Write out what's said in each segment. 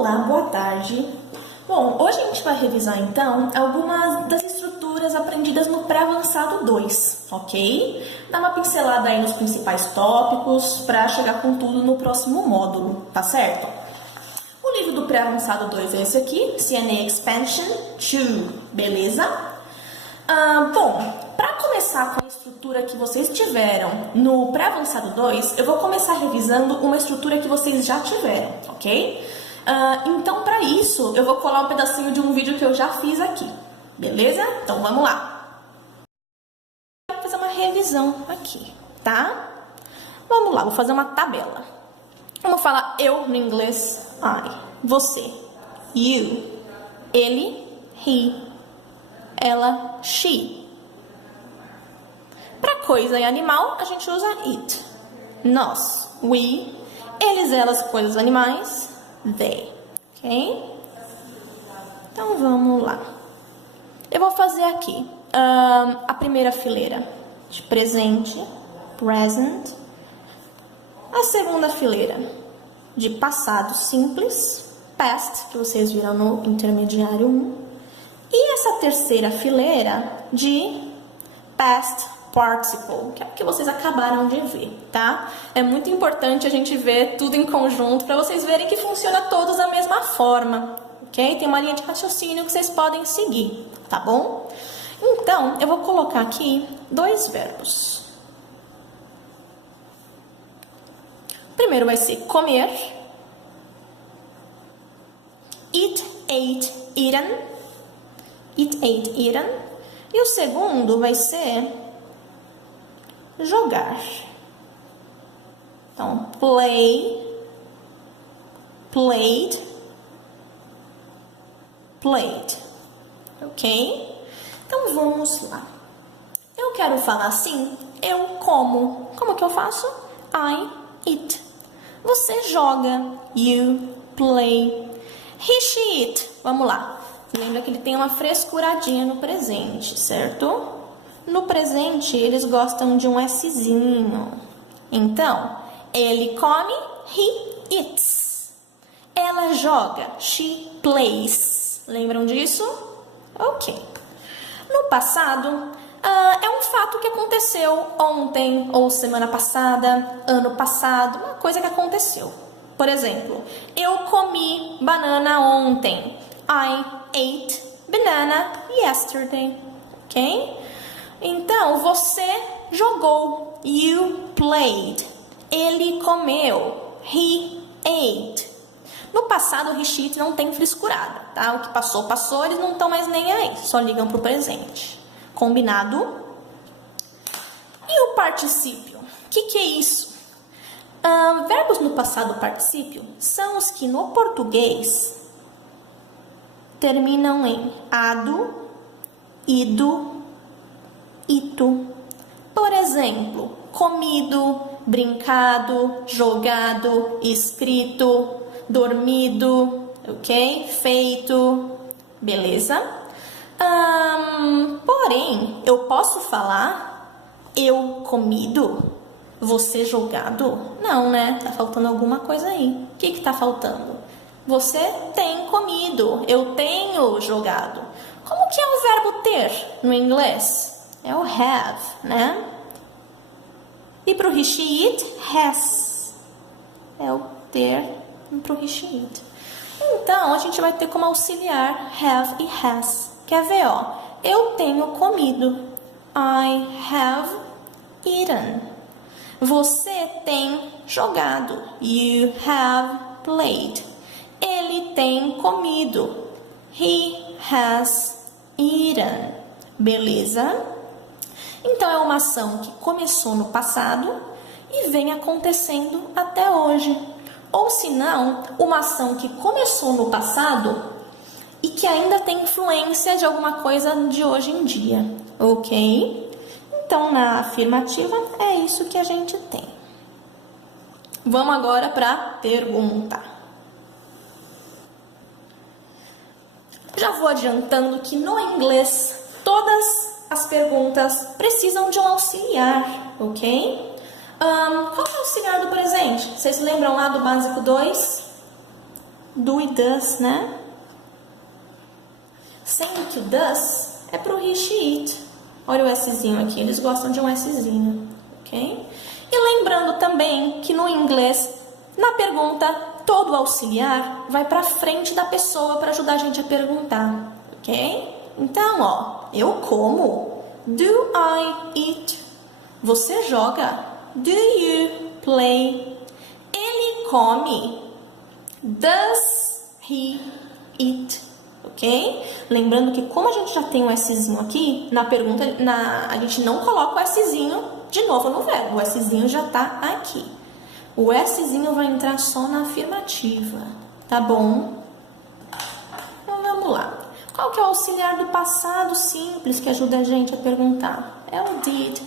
Olá, boa tarde. Bom, hoje a gente vai revisar então algumas das estruturas aprendidas no pré-avançado 2, ok? Dá uma pincelada aí nos principais tópicos para chegar com tudo no próximo módulo, tá certo? O livro do pré-avançado 2 é esse aqui, CNA Expansion 2, beleza? Bom, para começar com a estrutura que vocês tiveram no pré-avançado 2, eu vou começar revisando uma estrutura que vocês já tiveram, ok? Então, para isso, eu vou colar um pedacinho de um vídeo que eu já fiz aqui, beleza? Então, vamos lá. Vou fazer uma revisão aqui, tá? Vamos lá, vou fazer uma tabela. Vamos falar eu no inglês, I, você, you, ele, he, ela, she. Para coisa e animal, a gente usa it. Nós, we, eles, elas, coisas, animais, they, ok? Então, vamos lá. Eu vou fazer aqui a primeira fileira de presente, present. A segunda fileira de passado simples, past, que vocês viram no intermediário 1. E essa terceira fileira de past participle, que é o que vocês acabaram de ver, tá? É muito importante a gente ver tudo em conjunto para vocês verem que funciona todos da mesma forma, ok? Tem uma linha de raciocínio que vocês podem seguir, tá bom? Então, eu vou colocar aqui dois verbos. O primeiro vai ser comer. Eat, ate, eaten. Eat, ate, eaten. E o segundo vai ser jogar. Então, play, played, played. Ok? Então, vamos lá. Eu quero falar assim, eu como. Como que eu faço? I eat. Você joga. You play. He, she, eat. Vamos lá. Lembra que ele tem uma frescuradinha no presente, certo? No presente, eles gostam de um Szinho. Então, ele come, he eats. Ela joga, she plays. Lembram disso? Ok. No passado, é um fato que aconteceu ontem, ou semana passada, ano passado, uma coisa que aconteceu. Por exemplo, eu comi banana ontem. I ate banana yesterday. Ok? Então, você jogou. You played. Ele comeu. He ate. No passado, o he, she, it não tem frescurada, tá? O que passou, passou. Eles não estão mais nem aí. Só ligam pro presente. Combinado? E o particípio? O que é isso? Verbos no passado particípio são os que no português terminam em ado, ido, ito. Por exemplo, comido, brincado, jogado, escrito, dormido, ok? Feito, beleza? Porém, eu posso falar eu comido, você jogado? Não, né? Tá faltando alguma coisa aí. O que tá faltando? Você tem comido, eu tenho jogado. Como que é o verbo ter no inglês? É o have, né? E pro he, she, it, has. É o ter pro he, she, it. Então, a gente vai ter como auxiliar have e has. Quer ver, ó? Eu tenho comido. I have eaten. Você tem jogado. You have played. Ele tem comido. He has eaten. Beleza? Então, é uma ação que começou no passado e vem acontecendo até hoje. Ou, se não, uma ação que começou no passado e que ainda tem influência de alguma coisa de hoje em dia. Ok? Então, na afirmativa, é isso que a gente tem. Vamos agora para a pergunta. Já vou adiantando que no inglês todas as perguntas precisam de um auxiliar, ok? Qual é o auxiliar do presente? Vocês lembram lá do básico 2? do e does, né? Sendo que o does é pro he, she, it. Olha o Szinho aqui, eles gostam de um Szinho, ok? E lembrando também que no inglês, na pergunta, todo auxiliar vai para frente da pessoa para ajudar a gente a perguntar, ok? Então, ó, eu como. Do I eat? Você joga. Do you play? Ele come. Does he eat? Ok? Lembrando que como a gente já tem o Szinho aqui, na pergunta, a gente não coloca o Szinho de novo no verbo. O Szinho já tá aqui. O Szinho vai entrar só na afirmativa, tá bom? Então vamos lá. Qual que é o auxiliar do passado simples que ajuda a gente a perguntar? É o did.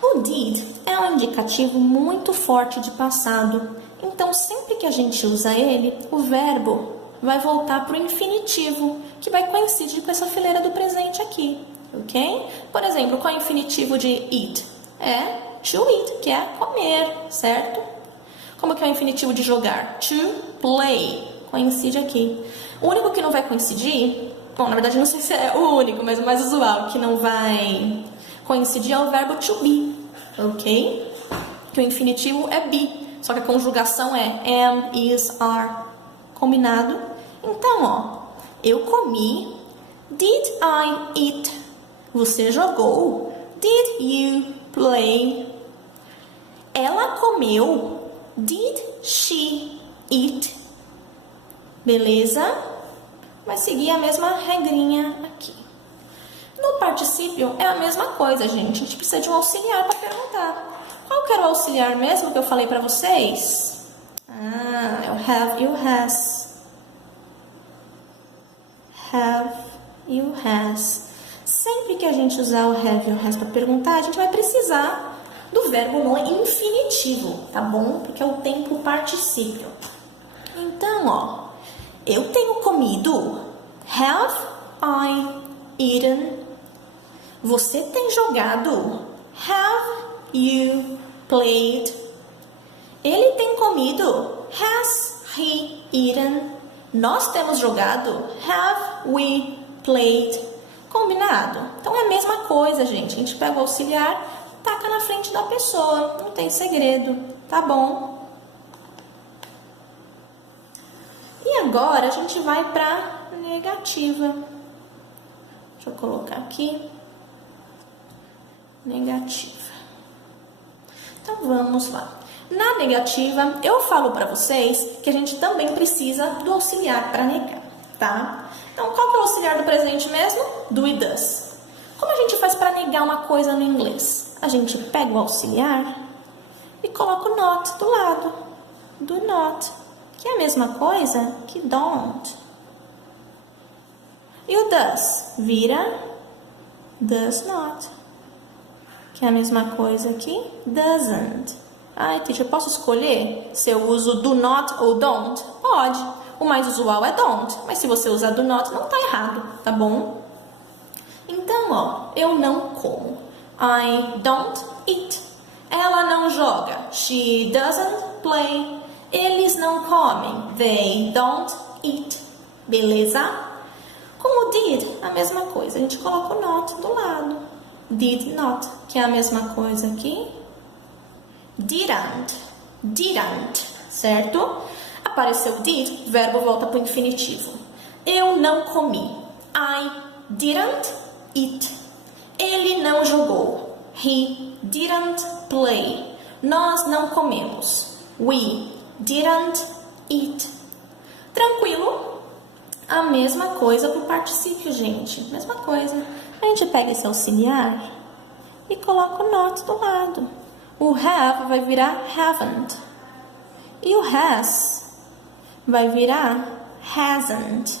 O did é um indicativo muito forte de passado. Então, sempre que a gente usa ele, o verbo vai voltar para o infinitivo, que vai coincidir com essa fileira do presente aqui, ok? Por exemplo, qual é o infinitivo de eat? É to eat, que é comer, certo? Como que é o infinitivo de jogar? To play, coincide aqui. O único que não vai coincidir, bom, na verdade não sei se é o único, mas o mais usual que não vai coincidir é o verbo to be, ok? Que o infinitivo é be, só que a conjugação é am, is, are. Combinado? Então, ó, eu comi. Did I eat? Você jogou. Did you play? Ela comeu. Did she eat? Beleza? Vai seguir a mesma regrinha aqui. No particípio é a mesma coisa, gente. A gente precisa de um auxiliar para perguntar. Qual que era o auxiliar mesmo que eu falei para vocês? É o have e o has. Have e o has. Sempre que a gente usar o have e o has para perguntar, a gente vai precisar do verbo no infinitivo, tá bom? Porque é o tempo particípio. Então, ó, eu tenho comido. Have I eaten? Você tem jogado. Have you played? Ele tem comido. Has he eaten? Nós temos jogado. Have we played? Combinado? Então é a mesma coisa, gente. A gente pega o auxiliar, taca na frente da pessoa. Não tem segredo, tá bom? E agora a gente vai para negativa. Deixa eu colocar aqui. Negativa. Então vamos lá. Na negativa, eu falo para vocês que a gente também precisa do auxiliar para negar, tá? Então, qual que é o auxiliar do presente mesmo? Do e does. Como a gente faz para negar uma coisa no inglês? A gente pega o auxiliar e coloca o not do lado. Do not, que é a mesma coisa que don't. E o does vira does not, que é a mesma coisa que doesn't. Ai, teacher, eu posso escolher se eu uso do not ou don't? Pode. O mais usual é don't, mas se você usar do not, não tá errado, tá bom? Então, ó, eu não como. I don't eat. Ela não joga. She doesn't play. Eles não comem. They don't eat. Beleza? Com o did, a mesma coisa. A gente coloca o not do lado. Did not, que é a mesma coisa aqui. Didn't, didn't, certo? Apareceu did, verbo volta para o infinitivo. Eu não comi. I didn't eat. Ele não jogou. He didn't play. Nós não comemos. We didn't eat. Tranquilo? A mesma coisa para o particípio, gente. Mesma coisa. A gente pega esse auxiliar e coloca o not do lado. O have vai virar haven't. E o has vai virar hasn't.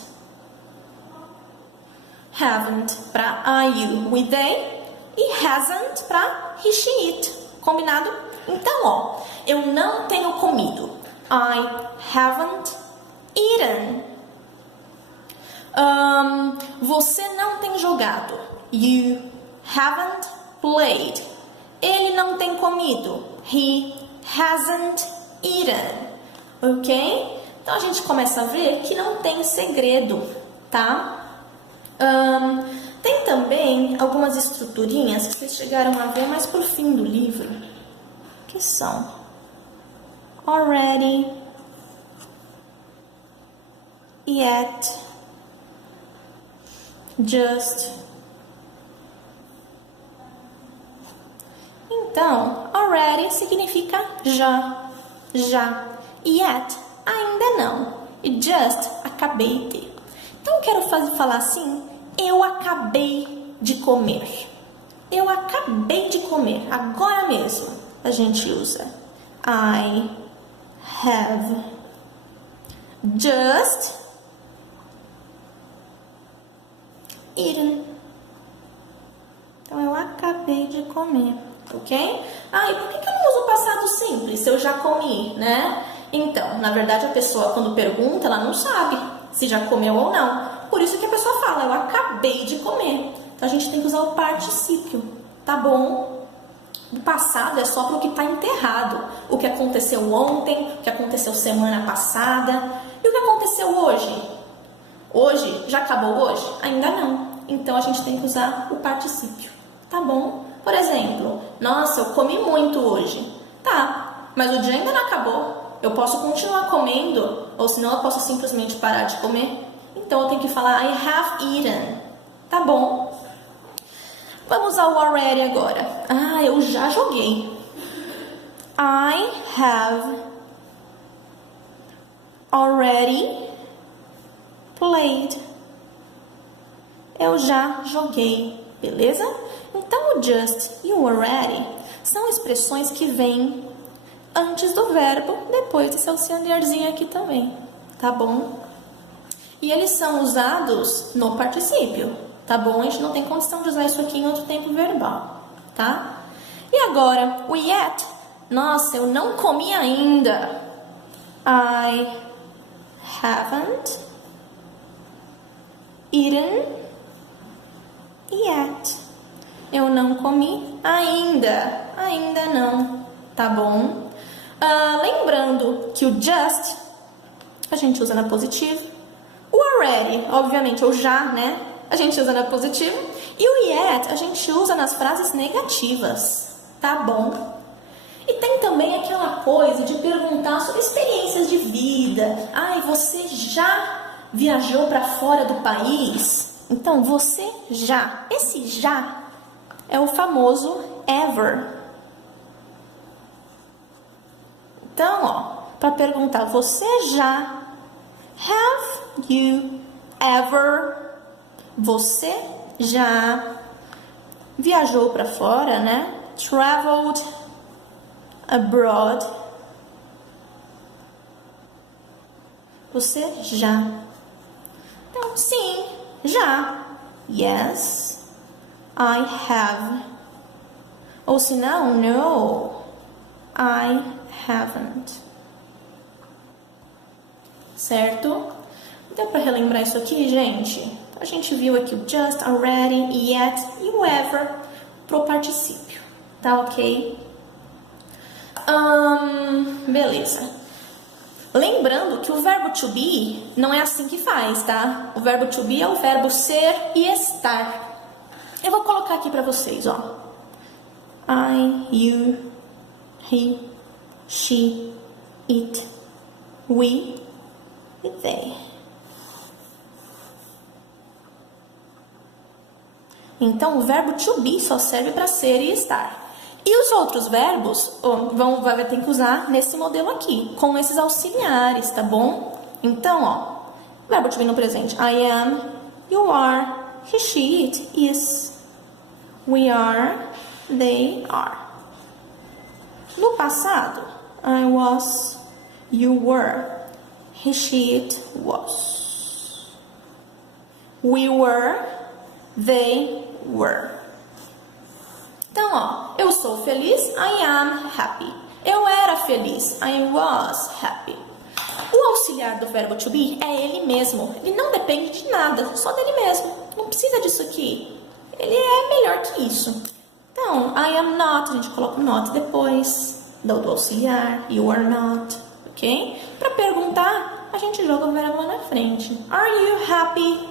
Haven't para I, you, we, they. E hasn't para he, she, it. Combinado? Então, ó, eu não tenho comido. I haven't eaten. Você não tem jogado. You haven't played. Ele não tem comido. He hasn't eaten. Ok? Então, a gente começa a ver que não tem segredo, tá? Tem também algumas estruturinhas que vocês chegaram a ver mais pro fim do livro, que são already, yet, just. Então, already significa já, já. Yet, ainda não. E just, acabei de. Então, eu quero falar assim, eu acabei de comer. Eu acabei de comer, agora mesmo a gente usa. I have just eaten. Então, eu acabei de comer, ok? Ah, e por que eu não uso o passado simples se eu já comi, né? Então, na verdade, a pessoa, quando pergunta, ela não sabe se já comeu ou não. Por isso que a pessoa fala, eu acabei de comer. Então, a gente tem que usar o particípio, tá bom? O passado é só para o que está enterrado. O que aconteceu ontem, o que aconteceu semana passada. E o que aconteceu hoje? Hoje? Já acabou hoje? Ainda não. Então, a gente tem que usar o particípio, tá bom? Por exemplo, nossa, eu comi muito hoje. Tá, mas o dia ainda não acabou. Eu posso continuar comendo, ou senão eu posso simplesmente parar de comer. Então, eu tenho que falar I have eaten. Tá bom? Vamos usar o already agora. Ah, eu já joguei. I have already played. Eu já joguei, beleza? Então, o just e o already são expressões que vêm antes do verbo, depois desse auxiliarzinho aqui também, tá bom? E eles são usados no particípio, tá bom? A gente não tem condição de usar isso aqui em outro tempo verbal, tá? E agora, o yet. Nossa, eu não comi ainda. I haven't eaten yet. Eu não comi ainda. Ainda não, tá bom? Lembrando que o just a gente usa na positiva. O already, obviamente, ou já, né? A gente usa na positiva. E o yet a gente usa nas frases negativas, tá bom? E tem também aquela coisa de perguntar sobre experiências de vida. Ai, você já viajou para fora do país? Então, você já. Esse já é o famoso ever. Então, ó, para perguntar, você já? Have you ever? Você já viajou para fora, né? Traveled abroad. Você já? Então, sim, já. Yes, I have. Ou se não, no, I haven't. Certo? Deu para relembrar isso aqui, gente? A gente viu aqui o just, already, yet e o ever pro particípio. Tá ok? Beleza. Lembrando que o verbo to be não é assim que faz, tá? O verbo to be é o verbo ser e estar. Eu vou colocar aqui para vocês, ó. I, you, he, she, it, we e they. Então, o verbo to be só serve para ser e estar. E os outros verbos vai ter que usar nesse modelo aqui, com esses auxiliares, tá bom? Então, ó, verbo to be no presente. I am, you are, he, she, it, is, we are, they are. No passado, I was, you were, he, she, it, was. We were, they were. Então, ó, eu sou feliz, I am happy. Eu era feliz, I was happy. O auxiliar do verbo to be é ele mesmo. Ele não depende de nada, só dele mesmo. Não precisa disso aqui. Ele é melhor que isso. Então, I am not, a gente coloca o not depois do auxiliar. You are not, ok? Para perguntar, a gente joga o verbo lá na frente. Are you happy?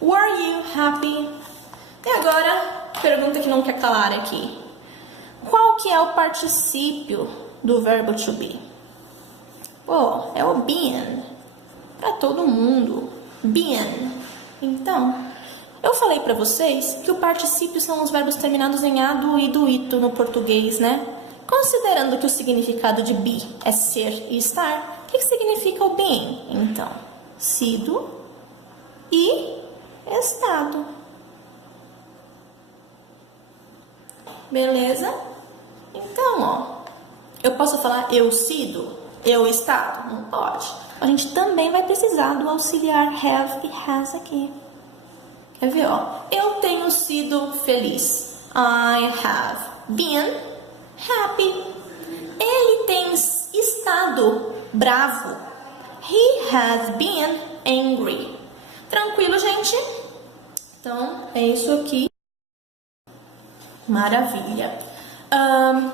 Were you happy? E agora, pergunta que não quer calar aqui. Qual que é o particípio do verbo to be? Pô, é o been. Para todo mundo. Been. Então, eu falei para vocês que o particípio são os verbos terminados em a, do e do ito no português, né? Considerando que o significado de be é ser e estar, o que significa o being? Então, sido e estado. Beleza? Então, ó, eu posso falar eu sido, eu estado? Não pode. A gente também vai precisar do auxiliar have e has aqui. Quer ver, ó? Eu tenho sido feliz. I have been happy. Ele tem estado bravo. He has been angry. Tranquilo, gente? Então, é isso aqui. Maravilha.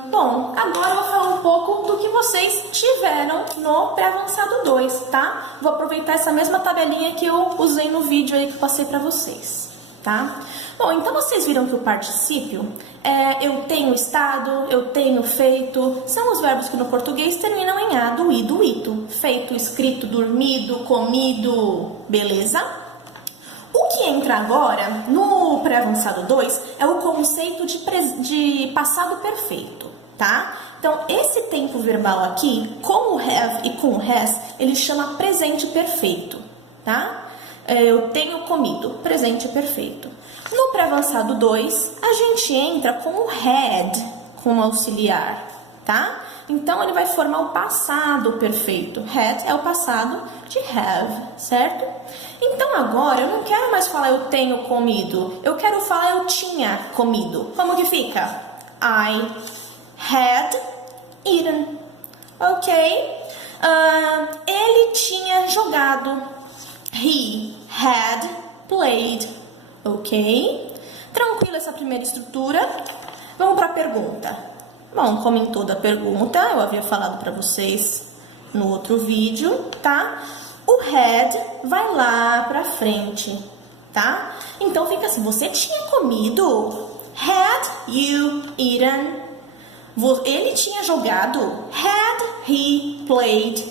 Bom, agora eu vou falar um pouco do que vocês tiveram no pré-avançado 2, tá? Vou aproveitar essa mesma tabelinha que eu usei no vídeo aí que eu passei pra vocês, tá? Bom, então vocês viram que o particípio é eu tenho estado, eu tenho feito, são os verbos que no português terminam em a, do e, do ito. Feito, escrito, dormido, comido, beleza? O que entra agora no pré-avançado 2 é o conceito de passado perfeito, tá? Então, esse tempo verbal aqui, com o have e com o has, ele chama presente perfeito, tá? Eu tenho comido, presente perfeito. No pré-avançado 2, a gente entra com o had, com o auxiliar, tá? Então, ele vai formar o passado perfeito. Had é o passado de have, certo? Então, agora, eu não quero mais falar eu tenho comido. Eu quero falar eu tinha comido. Como que fica? I had eaten. Ok? Ele tinha jogado. He had played. Ok? Tranquilo essa primeira estrutura. Vamos para a pergunta. Bom, como em toda pergunta, eu havia falado para vocês no outro vídeo, tá? O had vai lá pra frente, tá? Então fica assim, você tinha comido? Had you eaten? Ele tinha jogado? Had he played?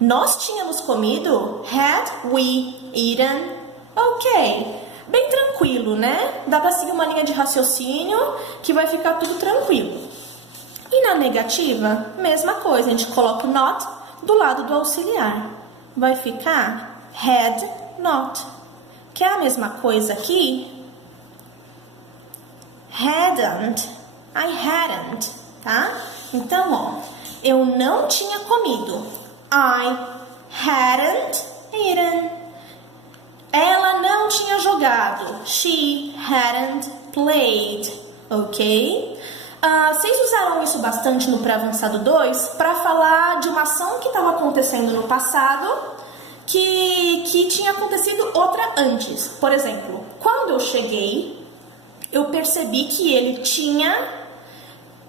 Nós tínhamos comido? Had we eaten? Ok, bem tranquilo, né? Dá pra seguir uma linha de raciocínio que vai ficar tudo tranquilo. E na negativa, mesma coisa, a gente coloca o not do lado do auxiliar. Vai ficar had not, que é a mesma coisa aqui. Hadn't, I hadn't, tá? Então, ó, eu não tinha comido. I hadn't eaten. Ela não tinha jogado. She hadn't played, ok? Vocês usaram isso bastante no pré-avançado 2 para falar de uma ação que estava acontecendo no passado que tinha acontecido outra antes. Por exemplo, quando eu cheguei, eu percebi que ele tinha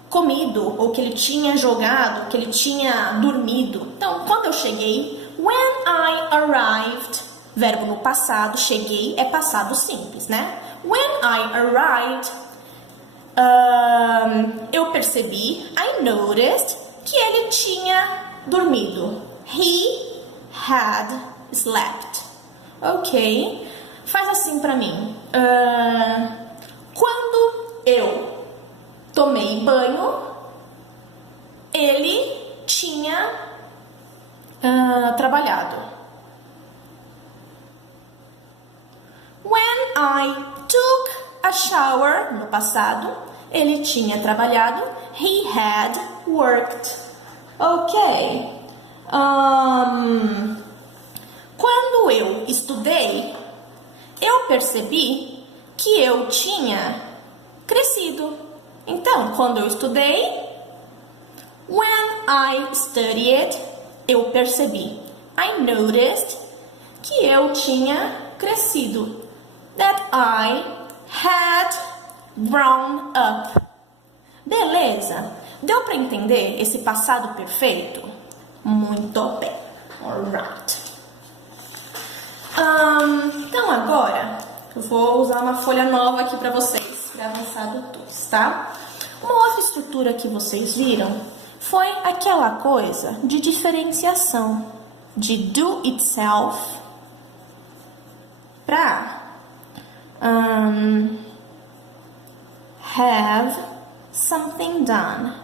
comido, ou que ele tinha jogado, que ele tinha dormido. Então, quando eu cheguei, when I arrived, verbo no passado, cheguei é passado simples, né? When I arrived, eu percebi, I noticed, que ele tinha dormido. He had slept. Ok? Faz assim pra mim. Quando eu tomei banho, ele tinha trabalhado. When I took a shower, no passado, ele tinha trabalhado. He had worked. Ok. Quando eu estudei, eu percebi que eu tinha crescido. Então, quando eu estudei, when I studied, eu percebi. I noticed que eu tinha crescido. That I had grown up. Beleza? Deu para entender esse passado perfeito? Muito bem. Alright. Então agora eu vou usar uma folha nova aqui para vocês, para avançar do TOEFL, tá? Uma outra estrutura que vocês viram foi aquela coisa de diferenciação de do itself para have something done.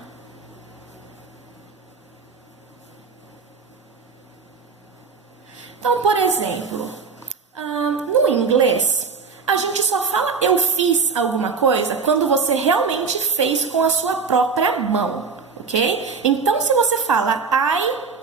Então, por exemplo, no inglês, a gente só fala eu fiz alguma coisa quando você realmente fez com a sua própria mão, ok? Então, se você fala I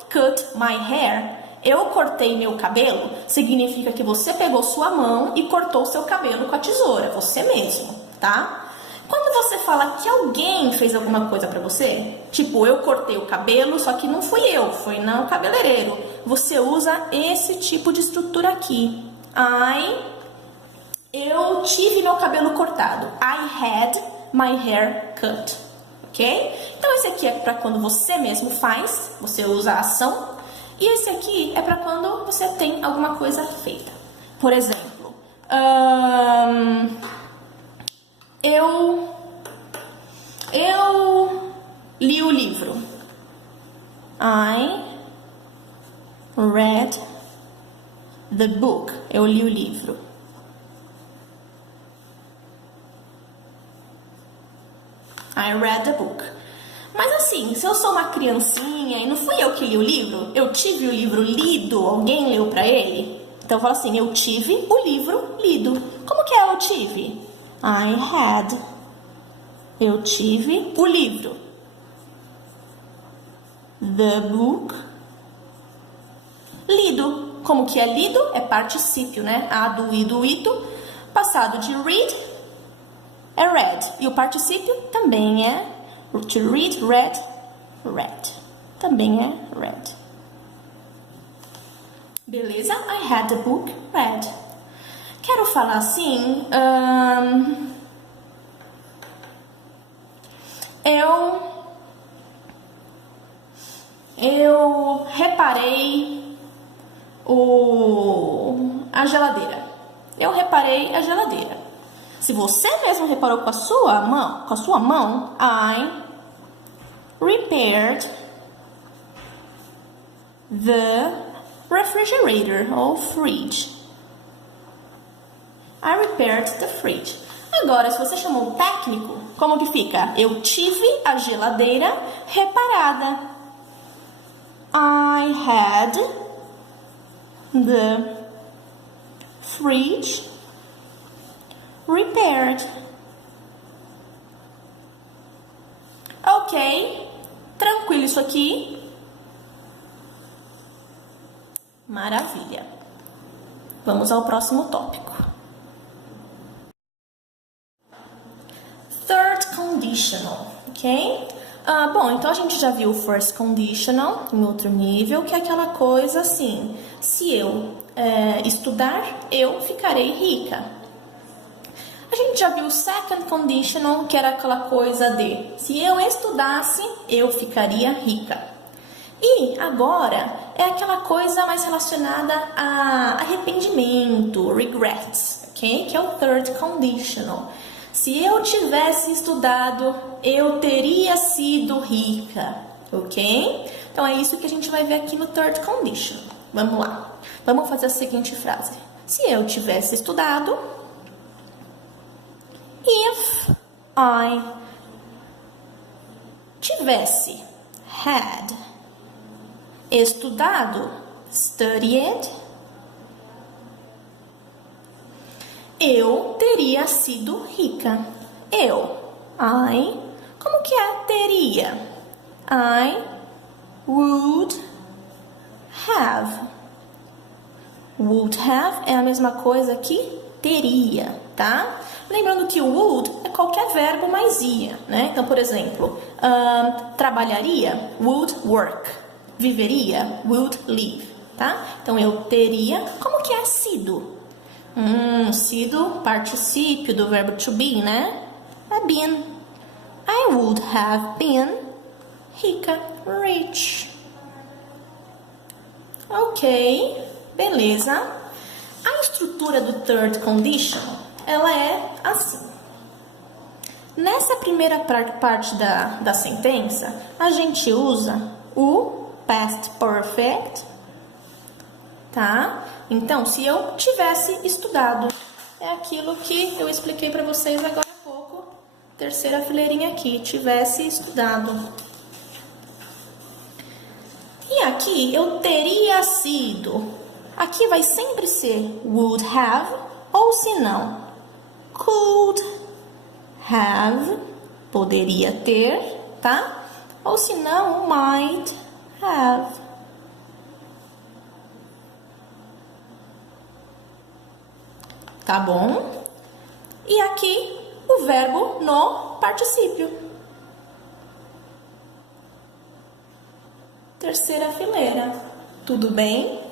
cut my hair, eu cortei meu cabelo, significa que você pegou sua mão e cortou seu cabelo com a tesoura, você mesmo, tá? Quando você fala que alguém fez alguma coisa pra você, tipo, eu cortei o cabelo, só que não fui eu, foi no cabeleireiro. Você usa esse tipo de estrutura aqui. Eu tive meu cabelo cortado. I had my hair cut. Ok? Então, esse aqui é pra quando você mesmo faz, você usa a ação. E esse aqui é pra quando você tem alguma coisa feita. Por exemplo, eu li o livro. I read the book. Eu li o livro. I read the book. Mas assim, se eu sou uma criancinha e não fui eu que li o livro, eu tive o livro lido, alguém leu pra ele? Então eu falo assim, eu tive o livro lido. Como que é eu tive? I had. Eu tive o livro. The book. Lido. Como que é lido? É particípio, né? A, do, i, do, ito. Passado de read é read. E o particípio também é to read, read, read. Também é read. Beleza? I had the book read. Quero falar assim... Eu reparei a geladeira. Eu reparei a geladeira. Se você mesmo reparou com a sua mão, I repaired the refrigerator ou fridge. I repaired the fridge. Agora, se você chamou o técnico, como que fica? Eu tive a geladeira reparada. I had the fridge repaired. Ok, tranquilo isso aqui. Maravilha. Vamos ao próximo tópico. Third conditional, ok? Bom, então a gente já viu o first conditional em outro nível, que é aquela coisa assim, se eu estudar, eu ficarei rica. A gente já viu o second conditional, que era aquela coisa de, se eu estudasse, eu ficaria rica. E agora é aquela coisa mais relacionada a arrependimento, regrets, ok? Que é o third conditional. Se eu tivesse estudado, eu teria sido rica, ok? Então, é isso que a gente vai ver aqui no third condition. Vamos lá. Vamos fazer a seguinte frase. Se eu tivesse estudado, if I tivesse, had, estudado, studied, eu teria sido rica. Como que é teria? I would have. Would have é a mesma coisa que teria, tá? Lembrando que o would é qualquer verbo mais ia, né? Então, por exemplo, trabalharia, would work. Viveria, would live, tá? Então, eu teria, como que é sido? Sido, particípio do verbo to be, né? É been. I would have been rica, rich. Ok, beleza. A estrutura do third condition, ela é assim. Nessa primeira parte da sentença, a gente usa o past perfect, tá? Então, se eu tivesse estudado, é aquilo que eu expliquei para vocês agora há pouco, terceira fileirinha aqui, tivesse estudado. E aqui eu teria sido, aqui vai sempre ser would have, ou se não, could have, poderia ter, tá? Ou se não, might have. Tá bom? E aqui o verbo no particípio. Terceira fileira. Tudo bem?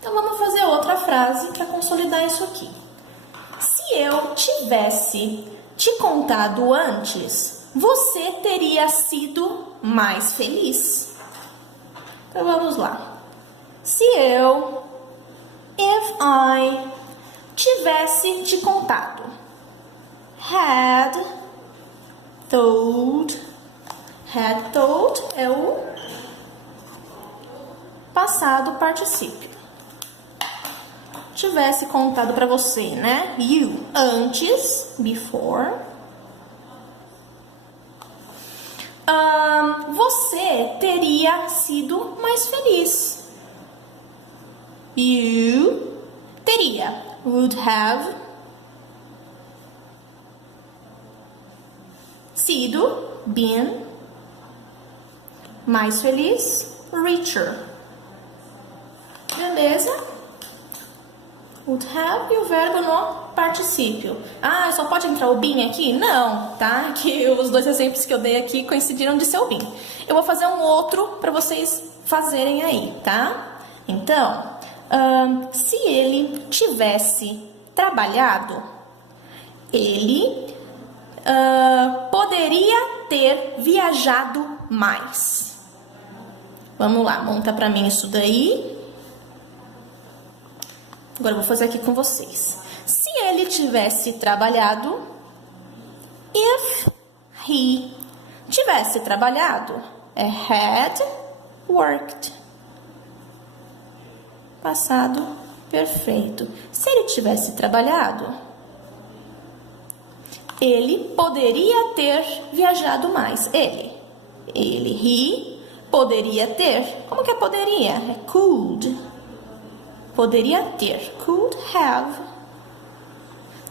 Então vamos fazer outra frase para consolidar isso aqui. Se eu tivesse te contado antes, você teria sido mais feliz. Então vamos lá. Se eu, if I, tivesse te contado, had told é o passado particípio. Tivesse contado para você, né? You, antes, before. Você teria sido mais feliz. You teria, would have sido, been mais feliz, richer. Beleza? Would have e o verbo no particípio. Ah, só pode entrar o been aqui? Não, tá? Que os dois exemplos que eu dei aqui coincidiram de ser o been. Eu vou fazer um outro para vocês fazerem aí, tá? Então, se ele tivesse trabalhado, ele poderia ter viajado mais. Vamos lá, monta para mim isso daí. Agora eu vou fazer aqui com vocês. Se ele tivesse trabalhado, if he tivesse trabalhado, é had worked. Passado perfeito. Se ele tivesse trabalhado, ele poderia ter viajado mais. Ele, he, poderia ter. Como que é poderia? É could. Poderia ter, could have.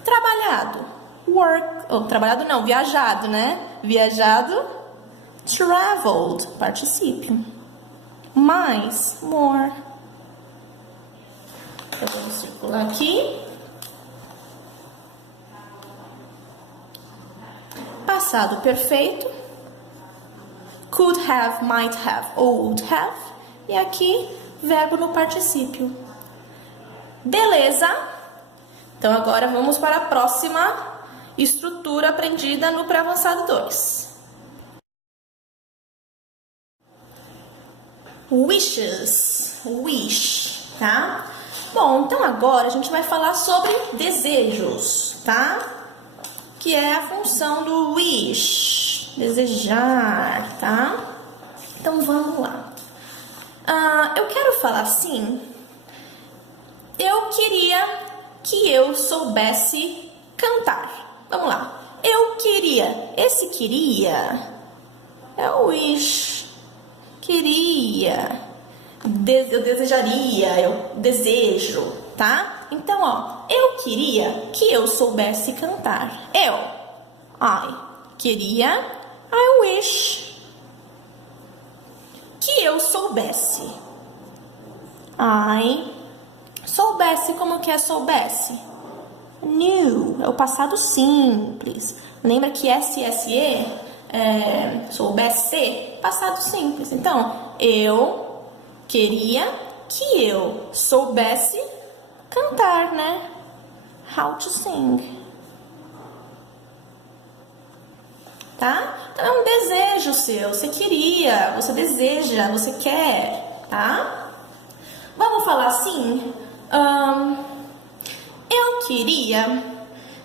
Trabalhado, trabalhado não, viajado, né? Viajado, traveled, particípio. Mais, more. Eu vou circular aqui. Passado perfeito. Could have, might have, ou would have. E aqui, verbo no particípio. Beleza? Então agora vamos para a próxima estrutura aprendida no pré-avançado 2. Wishes, wish, tá? Bom, então agora a gente vai falar sobre desejos, tá? Que é a função do wish, desejar, tá? Então vamos lá. Eu quero falar assim. Eu queria que eu soubesse cantar. Vamos lá. Eu queria. Esse queria é o wish. Queria. Eu desejaria. Eu desejo, tá? Então, ó. Eu queria que eu soubesse cantar. I queria. I wish. Que eu soubesse. Soubesse, como que é soubesse? Knew, é o passado simples. Lembra que SSE, soubesse, passado simples. Então, eu queria que eu soubesse cantar, né? How to sing. Tá? Então, é um desejo seu. Você queria, você deseja, você quer, tá? Vamos falar assim... queria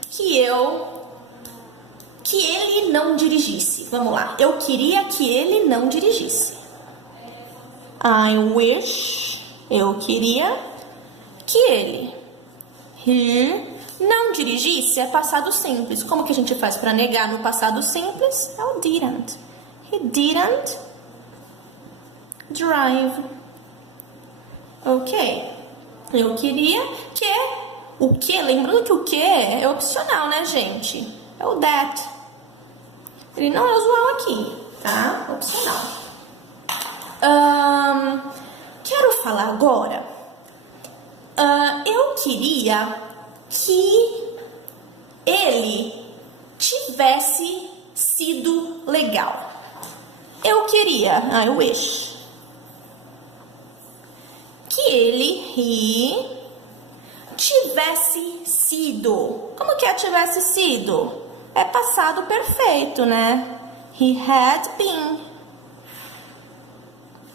que ele não dirigisse. Vamos lá. Eu queria que ele não dirigisse. I wish. Eu queria que he não dirigisse é passado simples. Como que a gente faz para negar no passado simples? É o didn't. He didn't drive. Ok. Eu queria que... O que? Lembrando que o que é opcional, né, gente? É o that. Ele não é usual aqui, tá? Opcional. Quero falar agora. Eu queria que ele tivesse sido legal. Eu queria, I wish, que he tivesse sido. Como que é tivesse sido? É passado perfeito, né? He had been.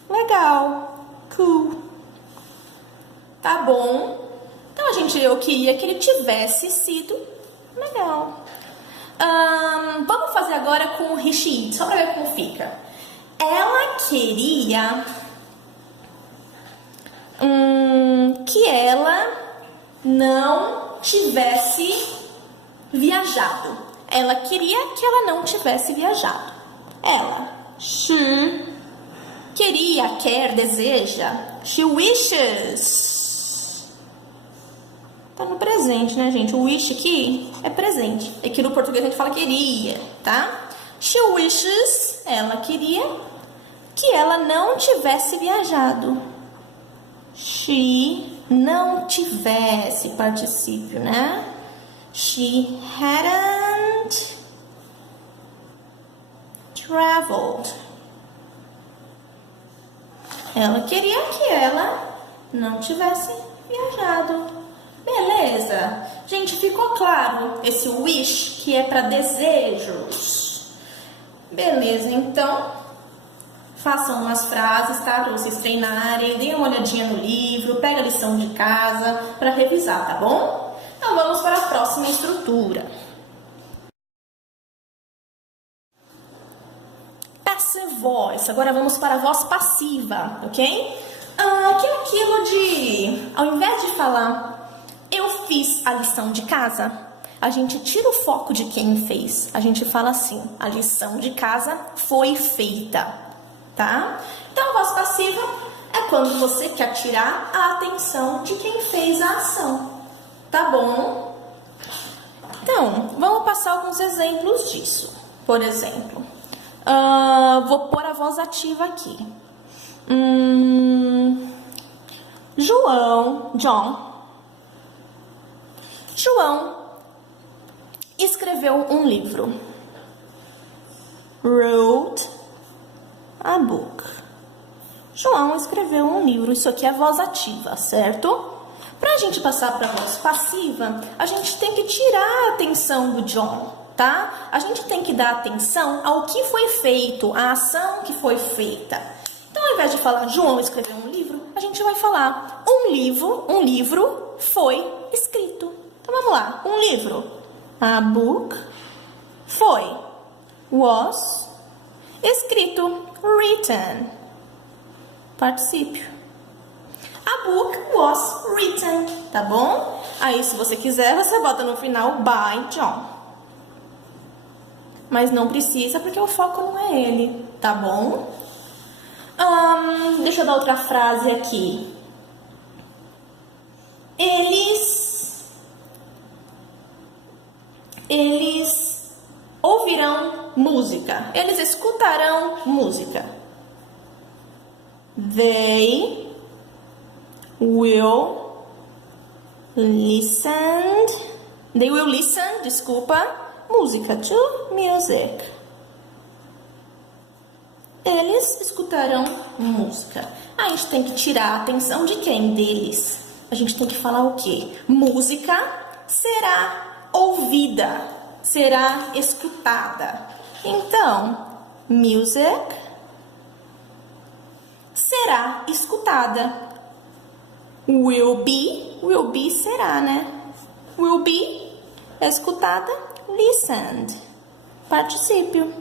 Legal. Cool. Tá bom. Então, eu queria que ele tivesse sido legal. Vamos fazer agora com o he, she, só pra ver como fica. Ela queria que ela não tivesse viajado. Ela queria que ela não tivesse viajado. Ela, she, queria, quer, deseja. She wishes. Tá no presente, né, gente? O wish aqui é presente. Aqui no português a gente fala queria, tá? She wishes, ela queria que ela não tivesse viajado. She não tivesse particípio, né? She hadn't traveled. Ela queria que ela não tivesse viajado. Beleza? Gente, ficou claro esse wish que é para desejos? Beleza, então façam umas frases, tá? Para vocês treinarem, deem uma olhadinha no livro, pega a lição de casa para revisar, tá bom? Então vamos para a próxima estrutura. Passive voice. Agora vamos para a voz passiva, ok? Que é aquilo de, ao invés de falar eu fiz a lição de casa, a gente tira o foco de quem fez. A gente fala assim, a lição de casa foi feita, tá? Então, a voz passiva é quando você quer tirar a atenção de quem fez a ação, tá bom? Então, vamos passar alguns exemplos disso. Por exemplo, vou pôr a voz ativa aqui. João escreveu um livro. Wrote a book. João escreveu um livro. Isso aqui é voz ativa, certo? Para a gente passar para a voz passiva, a gente tem que tirar a atenção do John, tá? A gente tem que dar atenção ao que foi feito, à ação que foi feita. Então, ao invés de falar João escreveu um livro, a gente vai falar um livro foi escrito. Então, vamos lá. Um livro. A book foi. Was. Escrito. Written. Particípio. A book was written. Tá bom? Aí, se você quiser, você bota no final by John. Mas não precisa, porque o foco não é ele. Tá bom? Deixa eu dar outra frase aqui. Eles ouvirão música. Eles escutarão música. They will listen. Música to music. Eles escutarão música. Aí a gente tem que tirar a atenção de quem? Deles. A gente tem que falar o quê? Música será ouvida, será escutada. Então, music será escutada. Will be será, né? will be, escutada, listened, particípio.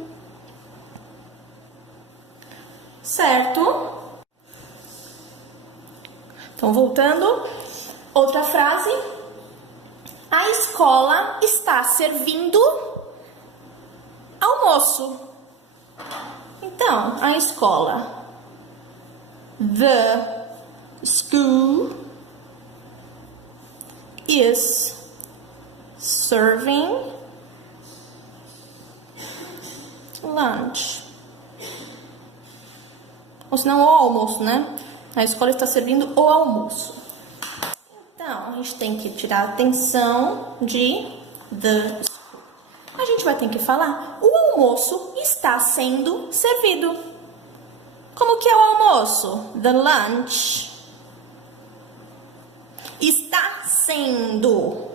Certo? Então, voltando, outra frase. A escola está servindo almoço. Então, a escola. The school is serving lunch. Ou senão o almoço, né? A escola está servindo o almoço. Então, a gente tem que tirar a atenção de the school. A gente vai ter que falar, o almoço está sendo servido. Como que é o almoço? The lunch. Está sendo.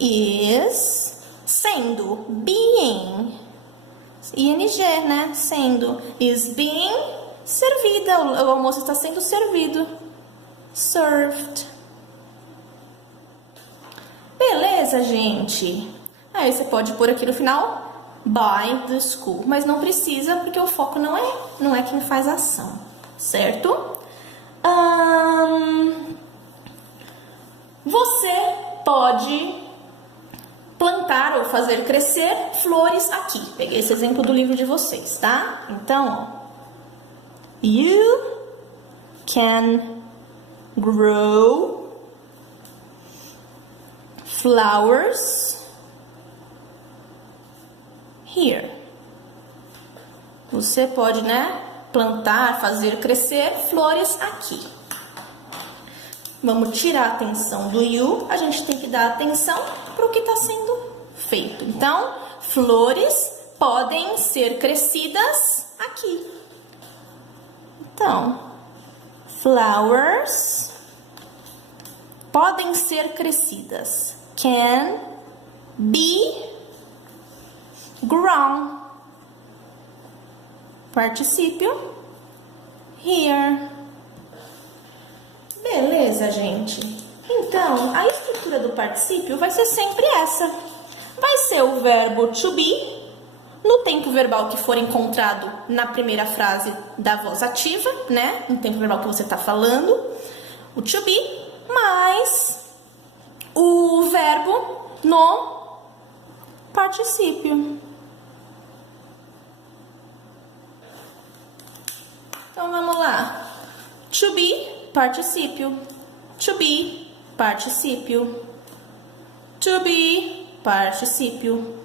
Is. Sendo. Being. ING, né? Sendo. Is being servida. O almoço está sendo servido. Served. Beleza, gente? Aí você pode pôr aqui no final by the school, mas não precisa porque o foco não é quem faz a ação, certo? Você pode plantar ou fazer crescer flores aqui. Peguei esse exemplo do livro de vocês, tá? Então, ó, you can grow flowers here. Você pode, né, plantar, fazer crescer flores aqui. Vamos tirar a atenção do you, a gente tem que dar atenção para o que está sendo feito. Então, flores podem ser crescidas aqui. Então, flowers podem ser crescidas. Can be grown. Particípio here. Beleza, gente? Então, a estrutura do particípio vai ser sempre essa. Vai ser o verbo to be, no tempo verbal que for encontrado na primeira frase da voz ativa, né? No tempo verbal que você está falando, o to be, mais o verbo no particípio. Então, vamos lá. To be, particípio. To be, particípio. To be, particípio.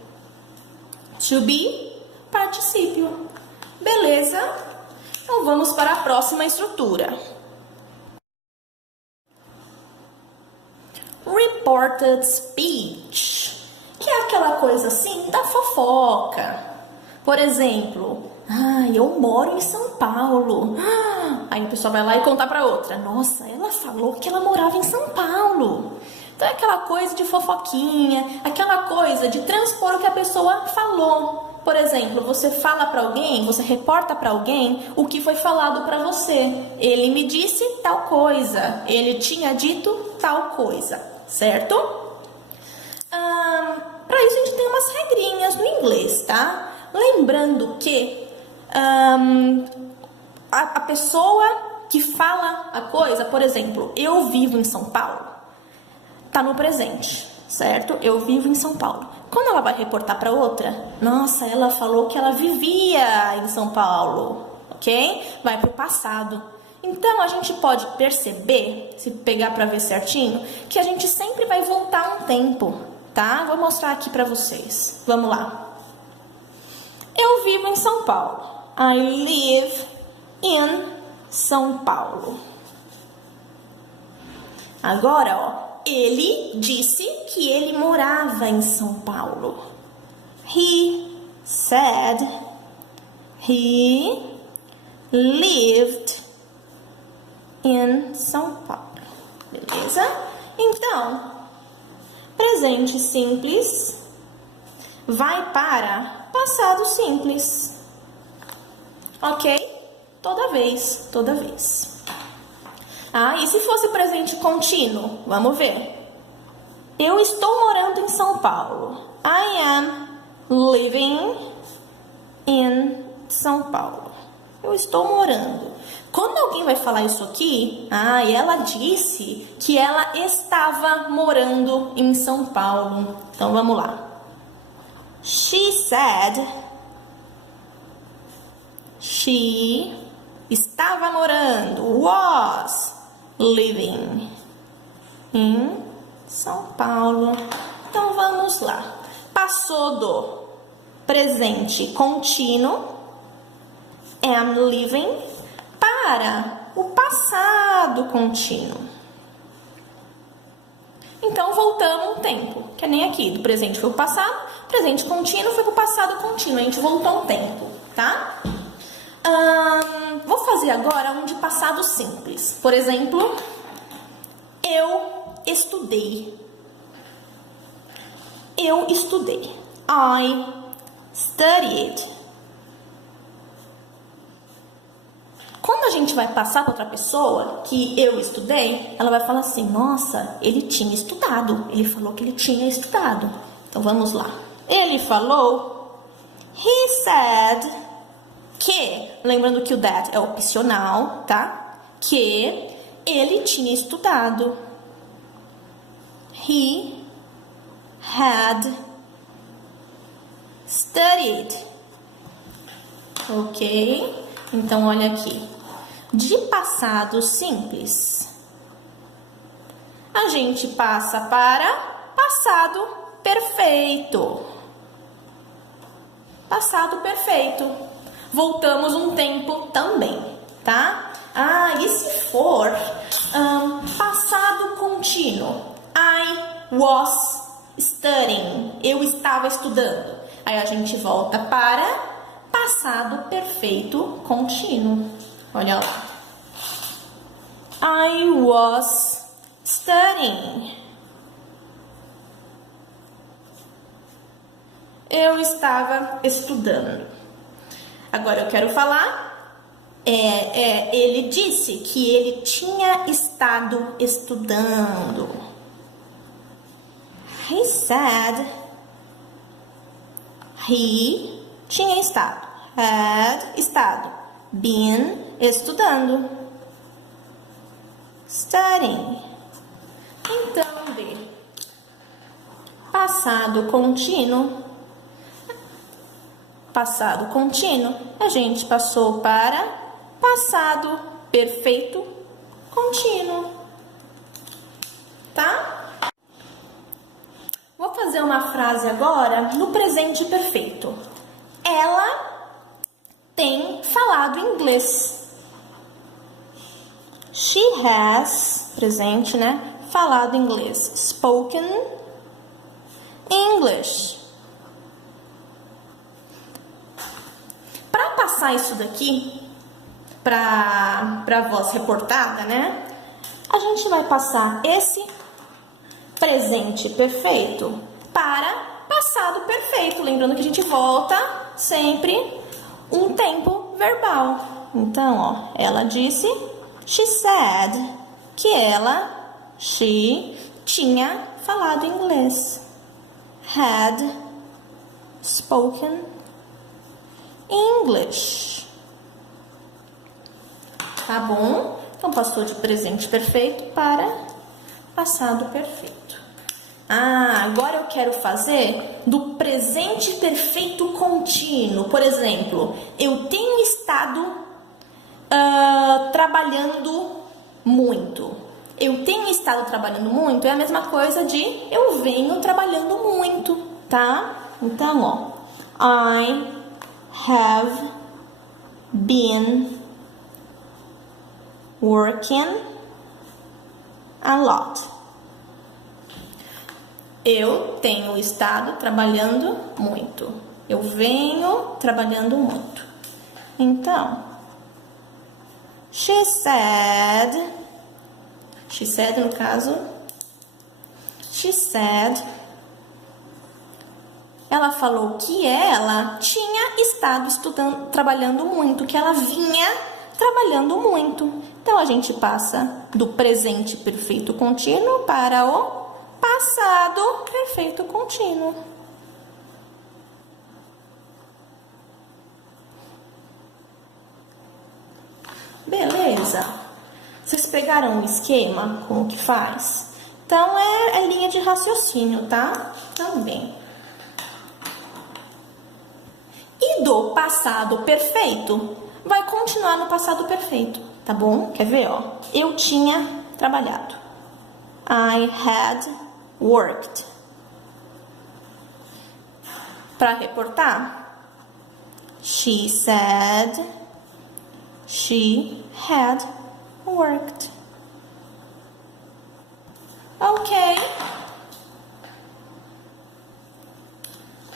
To be, particípio. Beleza? Então, vamos para a próxima estrutura. Reported speech, que é aquela coisa assim da fofoca. Por exemplo, eu moro em São Paulo. Aí a pessoa vai lá e conta para outra. Nossa, ela falou que ela morava em São Paulo. Então é aquela coisa de fofoquinha, aquela coisa de transpor o que a pessoa falou. Por exemplo, você fala para alguém, você reporta para alguém o que foi falado para você. Ele me disse tal coisa, ele tinha dito tal coisa, certo? Para isso a gente tem umas regrinhas no inglês, tá? Lembrando que a pessoa que fala a coisa, por exemplo, eu vivo em São Paulo, tá no presente, certo? Eu vivo em São Paulo. Quando ela vai reportar para outra, nossa, ela falou que ela vivia em São Paulo, ok? Vai pro passado. Então, a gente pode perceber, se pegar para ver certinho, que a gente sempre vai voltar um tempo, tá? Vou mostrar aqui para vocês. Vamos lá. Eu vivo em São Paulo. I live in São Paulo. Agora, ó. Ele disse que ele morava em São Paulo. He said he lived in São Paulo. Beleza? Então, presente simples vai para passado simples. Ok? Toda vez, toda vez. E se fosse presente contínuo? Vamos ver. Eu estou morando em São Paulo. I am living in São Paulo. Eu estou morando. Quando alguém vai falar isso aqui, ela disse que ela estava morando em São Paulo. Então vamos lá. She said she estava morando, was living in São Paulo. Então vamos lá. Passou do presente contínuo, am living, para o passado contínuo. Então voltamos um tempo, que é nem aqui, do presente foi o passado, presente contínuo foi para o passado contínuo, a gente voltou um tempo, tá? Vou fazer agora um de passado simples. Por exemplo, eu estudei. Eu estudei. I studied. Quando a gente vai passar para outra pessoa que eu estudei, ela vai falar assim, nossa, ele tinha estudado. Ele falou que ele tinha estudado. Então vamos lá. Ele falou, he said, que, lembrando que o that é opcional, tá? Que ele tinha estudado. He had studied. Ok? Então, olha aqui. De passado simples, a gente passa para passado perfeito. Passado perfeito. Voltamos um tempo também, tá? E se for passado contínuo? I was studying. Eu estava estudando. Aí a gente volta para passado perfeito contínuo. Olha lá. I was studying. Eu estava estudando. Agora eu quero falar. Ele disse que ele tinha estado estudando. He said he tinha estado. Had estado. Been estudando. Studying. Então, de passado contínuo. Passado contínuo, a gente passou para passado perfeito contínuo. Tá? Vou fazer uma frase agora no presente perfeito. Ela tem falado inglês. She has, presente, né? Falado inglês. Spoken English. Para passar isso daqui para voz reportada, né? A gente vai passar esse presente perfeito para passado perfeito. Lembrando que a gente volta sempre um tempo verbal. Então, ó, ela disse, she said, que she tinha falado inglês. Had spoken English. Tá bom? Então, passou de presente perfeito para passado perfeito. Agora eu quero fazer do presente perfeito contínuo. Por exemplo, eu tenho estado trabalhando muito. Eu tenho estado trabalhando muito é a mesma coisa de eu venho trabalhando muito, tá? Então, ó, I have been working a lot. Eu tenho estado trabalhando muito. Eu venho trabalhando muito. Então, she said no caso, she said, ela falou que ela tinha estado estudando, trabalhando muito, que ela vinha trabalhando muito. Então, a gente passa do presente perfeito contínuo para o passado perfeito contínuo. Beleza? Vocês pegaram o esquema, como que faz? Então, é linha de raciocínio, tá? Também. E do passado perfeito, vai continuar no passado perfeito, tá bom? Quer ver, ó? Eu tinha trabalhado. I had worked. Para reportar, she said she had worked. Ok.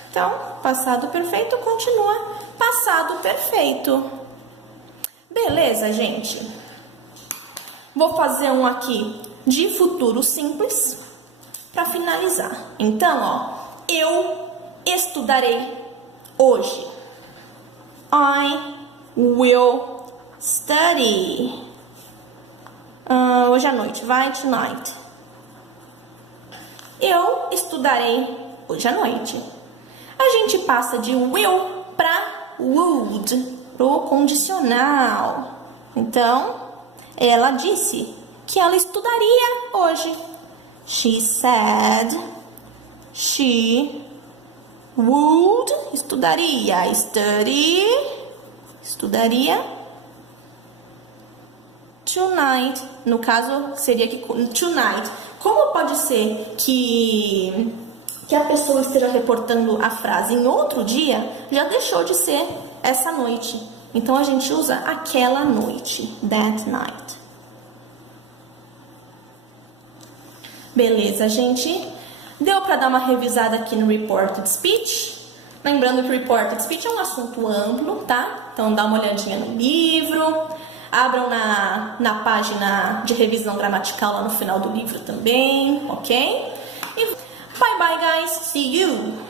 Então, passado perfeito continua passado perfeito. Beleza, gente? Vou fazer um aqui de futuro simples para finalizar. Então, ó, eu estudarei hoje. I will study. Hoje à noite, vai, tonight. Eu estudarei hoje à noite. A gente passa de will para would, pro condicional. Então, ela disse que ela estudaria hoje. She said she would, estudaria, estudaria tonight. No caso, seria que tonight. Como pode ser que a pessoa esteja reportando a frase em outro dia, já deixou de ser essa noite. Então, a gente usa aquela noite, that night. Beleza, gente? Deu para dar uma revisada aqui no Reported Speech? Lembrando que o Reported Speech é um assunto amplo, tá? Então, dá uma olhadinha no livro. Abram na página de revisão gramatical lá no final do livro também, ok? E bye bye, guys. See you!